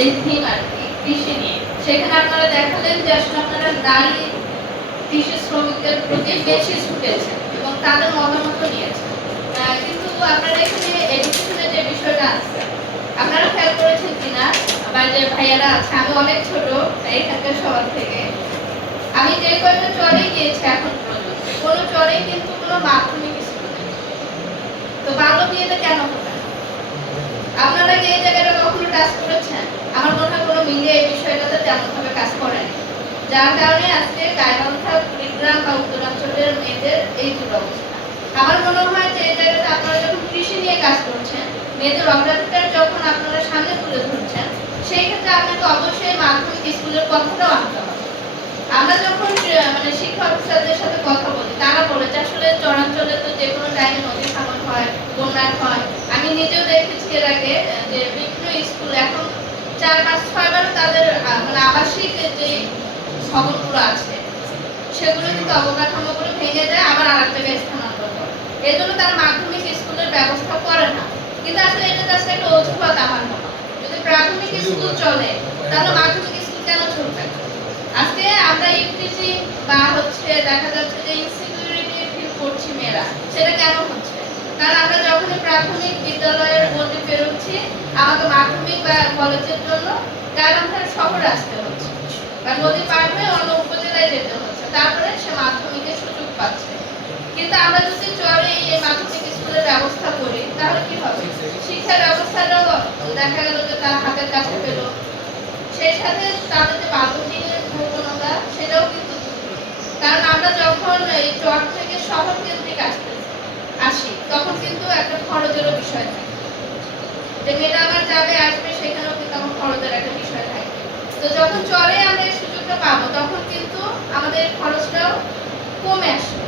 যে থিম আর কি কৃষি নিয়ে, সেখানে আপনারা দেখালেন যে আসলে আপনারা নারী কৃষি শ্রমিকদের প্রতি বেশি ঝুঁকেছেন এবং তাদের মতামত নিয়েছেন। কিন্তু আপনারা এখানে এডুকেশনের যে বিষয়টা আছে, আপনারা খেয়াল করেছেন কিনা, আবার যে ভাইয়ারা আছে, আমি অনেক ছোট এখানকার সবার থেকে, আমি যে কয়টা চরে গিয়েছি এখন পর্যন্ত কোনো চরে কিন্তু কোনো মাধ্যমিক স্কুল নেই। তো বাল্য বিয়েটা কেন হবে? আপনারা কি এই জায়গাটা কখনো টাচ করেছেন? আমার মনে হয় কোনো মিডিয়া এই বিষয়টাতে তেমনভাবে কাজ করেনি, যার কারণে আজকে গাইবান্ধা, কুড়িগ্রাম বা উত্তরাঞ্চলের মেয়েদের এই দুরবস্থা। আমার মনে হয় যে এই জায়গাতে আপনারা যখন কৃষি নিয়ে কাজ করছেন, মেয়েদের অগ্রাধিকার যখন আপনারা সামনে তুলে ধরছেন, সেই ক্ষেত্রে আপনাকে অবশ্যই মাধ্যমিক স্কুলের কথাটাও আনতে হবে। আমরা যখন মানে শিক্ষা অফিসারদের সাথে কথা বলি, তারা বলে যে আসলে চরাঞ্চলে তো যে কোনো টাইমে নদী ভাঙন হয়, বন্যা হয়। আমি নিজেও দেখেছি এর আগে যে বিভিন্ন স্কুল এখন ৪, ৫, ৬ বার তাদের মানে আবাসিক যে ভবনগুলো আছে সেগুলো কিন্তু অবকাঠামোগুলো ভেঙে যায়, আবার আরেক জায়গায় স্থানান্তর করে। এজন্য তারা মাধ্যমিক স্কুলের ব্যবস্থা করে না। কিন্তু আসলে এটা জাস্ট একটা অজুহাত আমার মনে হয়। যদি প্রাথমিক স্কুল চলে তাহলে মাধ্যমিক স্কুল কেন চলবে? আজকে আমরা ইউপিজি বা দেখা যাচ্ছে যে ইনসিকিউরিটি ফিল করছি মেয়েরা, সেটা কেন হচ্ছে? কারণ আমরা যখনই প্রাথমিক বিদ্যালয়ের গণ্ডি পেরোচ্ছি, আমাকে মাধ্যমিক বা কলেজের জন্য গাইবান্ধার শহরে আসতে হচ্ছে বা নদী পার হয়ে অন্য উপজেলায় যেতে হচ্ছে, তারপরে সে মাধ্যমিকের সুযোগ পাচ্ছে। কিন্তু আমরা যদি চরে এই মাধ্যমিক স্কুলের ব্যবস্থা করি তাহলে কি হবে? শিক্ষা ব্যবস্থাটাও দেখা গেল যে তার হাতের কাছে পেল, সেই সাথে তাদের যে বাল্যবিয়ের প্রবণতা সেটাও কিন্তু, কারণ আমরা যখন এই চর থেকে শহর কেন্দ্রিক আসি তখন কিন্তু একটা খরচেরও বিষয় থাকে, যে মেয়েটা আবার যাবে আসবে, সেখানেও কিন্তু আমার খরচের একটা বিষয় থাকে। তো যখন চরে আমরা এই সুযোগটা পাবো তখন কিন্তু আমাদের খরচটাও কমে আসবে।